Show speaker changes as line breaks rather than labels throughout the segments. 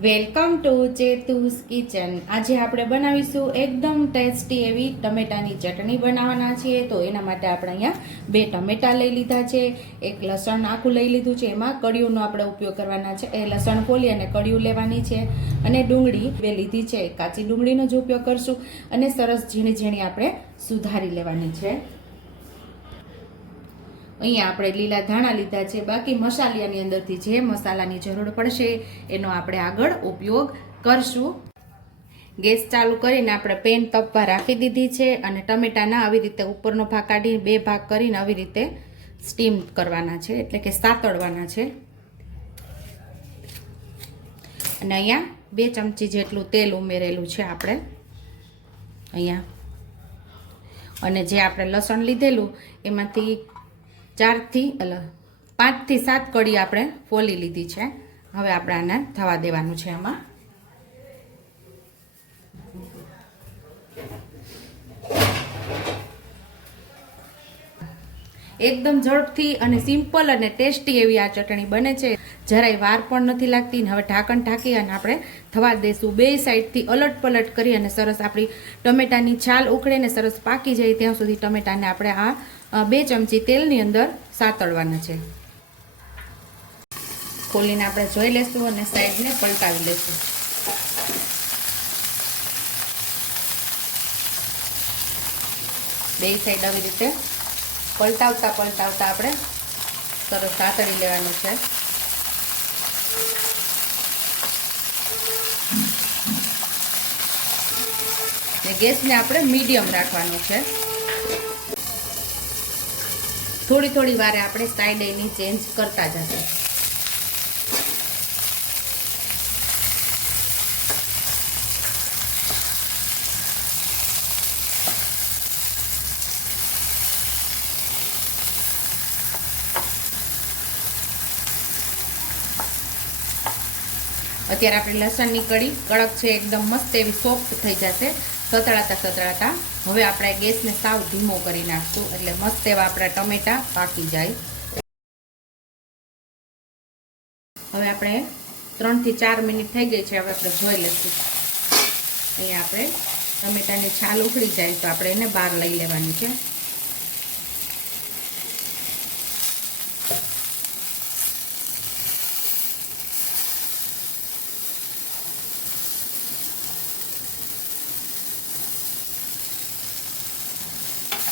Welcome to ચેતુસ kitchen. આજે આપણે બનાવીશું એકદમ ટેસ્ટી એવી ટમેટાની ચટણી બનાવવાના છીએ. તો એના માટે આપણે અહીંયા બે ટમેટા લઈ લીધા છે, એક લસણ આખું લઈ લીધું છે. એમાં કડિયુંનો આપણે ઉપયોગ કરવાના છે. એ લસણ ખોલી અને કડિયું લેવાની છે. અને ડુંગળી બે લીધી છે. કાચી ડુંગળીનો જ ઉપયોગ કરશું. અને સરસ ઝીણી ઝીણી આપણે સુધારી લેવાની છે. અહીંયા આપણે લીલા ધાણા લીધા છે. બાકી મસાલિયાની અંદરથી જે મસાલાની જરૂર પડશે, એનો આપણે આગળ ઉપયોગ કરશું. ગેસ ચાલુ કરીને આપણે પેન તપવા રાખી દીધી છે અને ટમેટાના આવી રીતે ઉપરનો ભાગ કાઢીને બે ભાગ કરીને આવી રીતે સ્ટીમ કરવાના છે, એટલે કે સાતળવાના છે. અને અહીંયા બે ચમચી જેટલું તેલ ઉમેરેલું છે આપણે. અહીંયા. અને જે આપણે લસણ લીધેલું, એમાંથી ચારથી એટલે પાંચથી સાત કડી આપણે ફોલી લીધી છે. હવે આપણે આને થવા દેવાનું છે આમાં. એકદમ ઝડપથી અને સિમ્પલ અને ટેસ્ટી એવી આ ચટણી બને છે. જરાય વાર પણ નથી લાગતી ને હવે ઢાંકણ ઢાંકી અને આપણે થવા દેશું. બે સાઈડથી અલટ પલટ કરી અને સરસ આપણી ટમેટાની છાલ ઉકળે ને સરસ પાકી જાય ત્યાં સુધી ટમેટાને આપણે આ બે ચમચી તેલની અંદર સાતળવાના છે. ખોલીને આપણે જોઈ લેશું અને સાઈડને પલટાવી લેશું. બે સાઈડ આવી રીતે પલટાવતા પલટાવતા આપણે સરસ સાતળી લેવાનું છે. ને ગેસને આપણે મીડિયમ રાખવાનો છે. થોડી થોડી વારે આપણે સાઈડ એની ચેન્જ કરતા જશું. અત્યારે આપણે લસણની કડી કડક છે, એકદમ મસ્ત એવી સોફ્ટ થઈ જશે. સતળાતા સતળાતા. હવે આપણે ગેસને સાવ ધીમો કરી નાખશું. એટલે મસ્ત એવા આપણા ટમેટા પાકી જાય. હવે આપણે ત્રણથી ચાર મિનિટ થઈ ગઈ છે. હવે આપણે જોઈ લઈશું. અહીંયા આપણે ટમેટાની છાલ ઉખડી જાય તો આપણે એને બહાર લઈ લેવાની છે.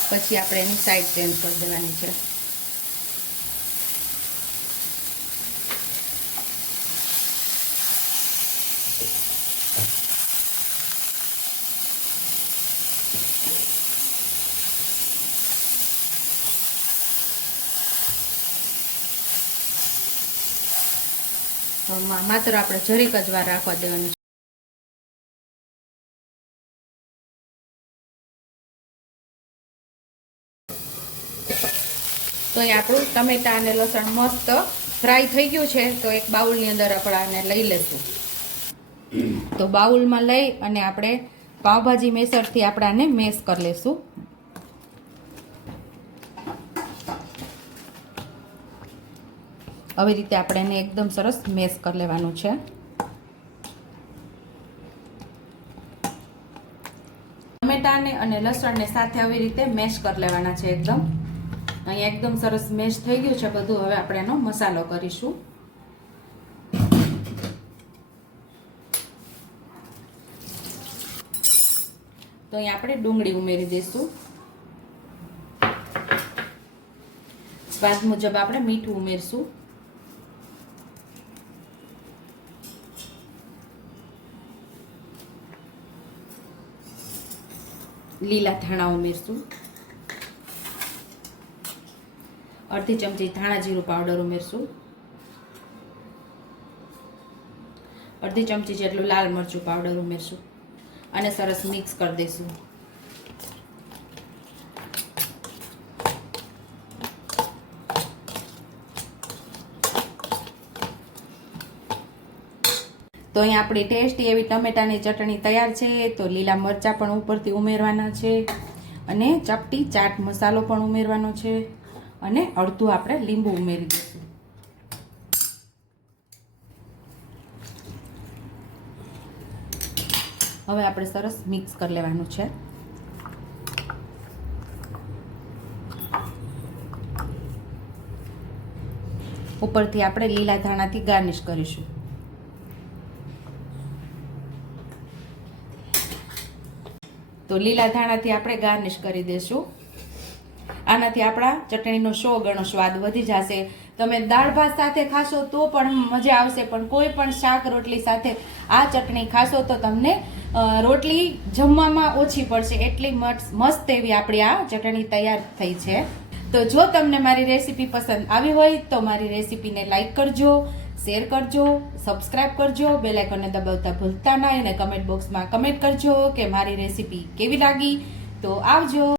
પછી આપણે એની સાઈડ ચેન્જ કરી દેવાની છે. માત્ર આપણે જરીક જ વાર રાખવા દેવાનું તો એ આપણું ટમેટા અને લસણ મસ્ત ફ્રાય થઈ ગયું છે, તો એક બાઉલની અંદર આપણે આને લઈ લઈશું. તો બાઉલમાં લઈ અને આપણે પાવભાજી મેસરથી આપણે આને મેશ કરી લઈશું આવી રીતે આપણે એને એકદમ સરસ મેશ કરી લેવાનું છે. ટમેટાને અને લસણને સાથે આવી રીતે મેશ કરી લેવાના છે એકદમ. અહીંયા એકદમ સરસ મેશ થઈ ગયું છે બધું. હવે આપણે એનો મસાલો કરીશું. તો અહીંયા આપણે ડુંગળી ઉમેરી દઈશું. સ્વાદ મુજબ આપણે મીઠું ઉમેરશું. લીલા ધાણા ઉમેરશું. અડધી ચમચી ધાણા જીરું પાવડર ઉમેરશું. અડધી ચમચી જેટલું લાલ મરચું પાવડર ઉમેરશું. અને સરસ મિક્સ કરી દઈશું. તો અહીં આપણી ટેસ્ટી એવી ટમેટાની ચટણી તૈયાર છે, તો લીલા મરચાં પણ ઉપરથી ઉમેરવાના છે અને ચપટી ચાટ મસાલો પણ ઉમેરવાનો છે. અને અડધું આપણે લીંબુ ઉમેરી દઈશું. હવે આપણે સરસ મિક્સ કરી લેવાનું છે. ઉપરથી આપણે લીલા ધાણાથી ગાર્નિશ કરીશું. તો લીલા ધાણાથી આપણે ગાર્નિશ કરી દઈશું. આનાથી આપણા ચટણીનો સો ગણો સ્વાદ વધી જશે. તમે દાળ ભાત સાથે ખાશો તો પણ મજા આવશે, પણ કોઈ પણ શાક રોટલી સાથે આ ચટણી ખાશો તો તમને રોટલી જમવામાં ઓછી પડશે. એટલી મસ્ત એવી આપણી આ ચટણી તૈયાર થઈ છે. તો જો તમને મારી રેસીપી પસંદ આવી હોય તો મારી રેસીપીને લાઇક કરજો, શેર કરજો, સબસ્ક્રાઇબ કરજો, બેલ આઇકોનને દબાવતા ભૂલતા નહીં અને કમેન્ટ બોક્સમાં કમેન્ટ કરજો કે મારી રેસીપી કેવી લાગી. તો આવજો.